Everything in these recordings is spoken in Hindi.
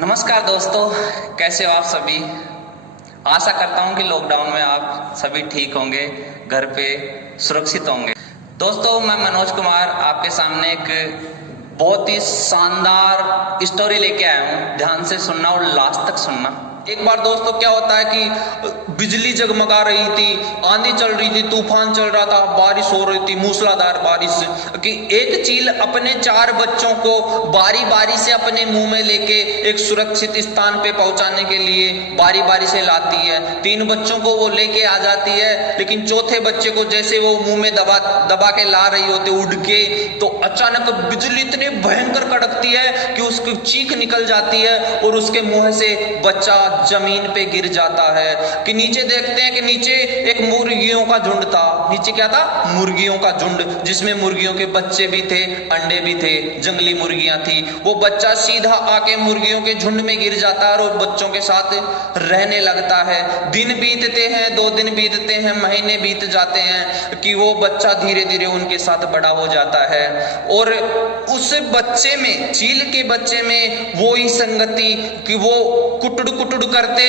नमस्कार दोस्तों, कैसे हो आप सभी। आशा करता हूं कि लॉकडाउन में आप सभी ठीक होंगे, घर पे सुरक्षित होंगे। दोस्तों, मैं मनोज कुमार आपके सामने एक बहुत ही शानदार स्टोरी लेके आया हूं। ध्यान से सुनना और लास्ट तक सुनना। एक बार दोस्तों क्या होता है कि बिजली जगमगा रही थी, आंधी चल रही थी, तूफान चल रहा था, बारिश हो रही थी, मूसलाधार बारिश, कि एक चील अपने 4 बच्चों को बारी बारी से अपने मुंह में लेके एक सुरक्षित स्थान पे पहुंचाने के लिए बारी बारी से लाती है। 3 बच्चों को वो लेके आ जाती है, लेकिन चौथे बच्चे को जैसे वो मुंह में दबा दबा के ला रही होती उड़ के, तो अचानक बिजली इतनी भयंकर कड़कती है कि उसकी चीख निकल जाती है और उसके मुंह से बच्चा जमीन पे गिर जाता है। कि नीचे देखते हैं कि नीचे एक मुर्गियों का झुंड था। नीचे क्या था? मुर्गियों का झुंड, जिसमें मुर्गियों के बच्चे भी थे, अंडे भी थे, जंगली मुर्गियां थी। वो बच्चा सीधा आके मुर्गियों के झुंड में गिर जाता है और बच्चों के साथ रहने लगता है। दिन बीतते हैं, 2 दिन बीतते हैं, महीने बीत जाते हैं कि वो बच्चा धीरे धीरे उनके साथ बड़ा हो जाता है। और उस बच्चे में, चील के बच्चे में वो ही संगति कि वो कुटुड़ कुटुड़ करते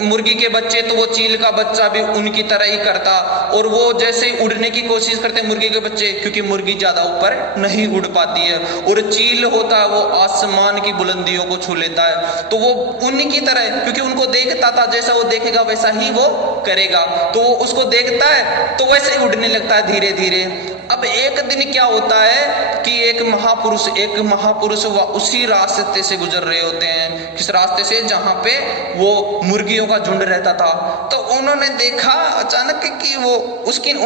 मुर्गी के बच्चे, तो वो चील का बच्चा भी उनकी तरह ही करता। और वो जैसे उड़ने की कोशिश करते मुर्गी के बच्चे, क्योंकि मुर्गी ज्यादा ऊपर नहीं उड़ पाती है और चील होता है वो आसमान की बुलंदियों को छू लेता है। तो वो उन्हीं तरह, क्योंकि उनको देखता था, जैसा वो देखेगा वैसा ही वो करेगा, तो वो उसको देखता है तो वैसे ही उड़ने लगता है धीरे धीरे। अब एक दिन क्या होता है कि एक महापुरुष उसी रास्ते से गुजर रहे होते हैं। किस रास्ते से? जहां पे वो मुर्गियों का झुंड रहता था। तो उन्होंने देखा अचानक कि वो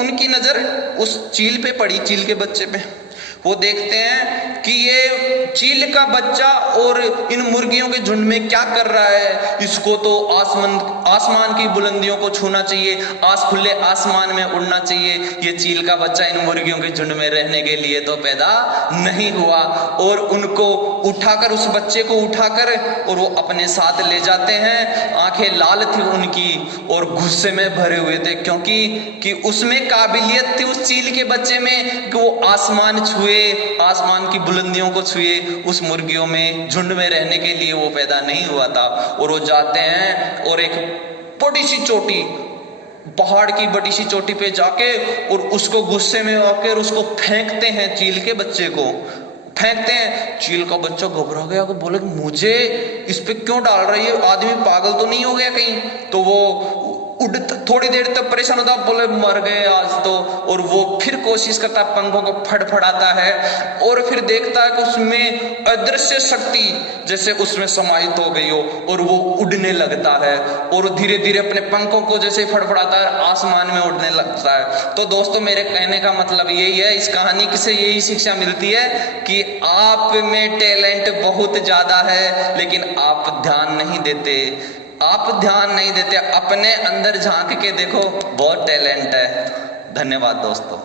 उनकी नजर उस चील पे पड़ी, चील के बच्चे पे। वो देखते हैं कि ये चील का बच्चा और इन मुर्गियों के झुंड में क्या कर रहा है। इसको तो आसमान की बुलंदियों को छूना चाहिए, खुले आसमान में उड़ना चाहिए। ये चील का बच्चा इन मुर्गियों के झुंड में रहने के लिए तो पैदा नहीं हुआ। और उनको उठाकर, उस बच्चे को उठाकर और वो अपने साथ ले जाते हैं। आंखें लाल थी उनकी और गुस्से में भरे हुए थे, क्योंकि कि उसमें काबिलियत थी उस चील के बच्चे में कि वो आसमान छुए, आसमान की बुलंदियों को छुए। उस मुर्गियों में झुंड में रहने के लिए वो पैदा नहीं हुआ था। और वो जाते हैं और एक बड़ी सी चोटी, पहाड़ की बड़ी सी चोटी पे जाके और उसको गुस्से में आकर उसको फेंकते हैं, चील के बच्चे को फेंकते हैं। चील का बच्चा घबरा गया, को बोले मुझे इस पे क्यों डाल रही है, आदमी पागल तो नहीं हो गया कहीं। तो वो थोड़ी देर तक परेशान होता, बोले मर गए आज तो। और वो फिर कोशिश करता है, पंखों को फड़फड़ाता है और फिर देखता है कि उसमें अदृश्य शक्ति जैसे उसमें समाहित हो गई हो और वो उड़ने लगता है। और धीरे धीरे अपने पंखों को जैसे फड़फड़ाता है, आसमान में उड़ने लगता है। तो दोस्तों, मेरे कहने का मतलब यही है, इस कहानी से यही शिक्षा मिलती है कि आप में टैलेंट बहुत ज्यादा है, लेकिन आप ध्यान नहीं देते। अपने अंदर झांक के देखो, बहुत टैलेंट है। धन्यवाद दोस्तों।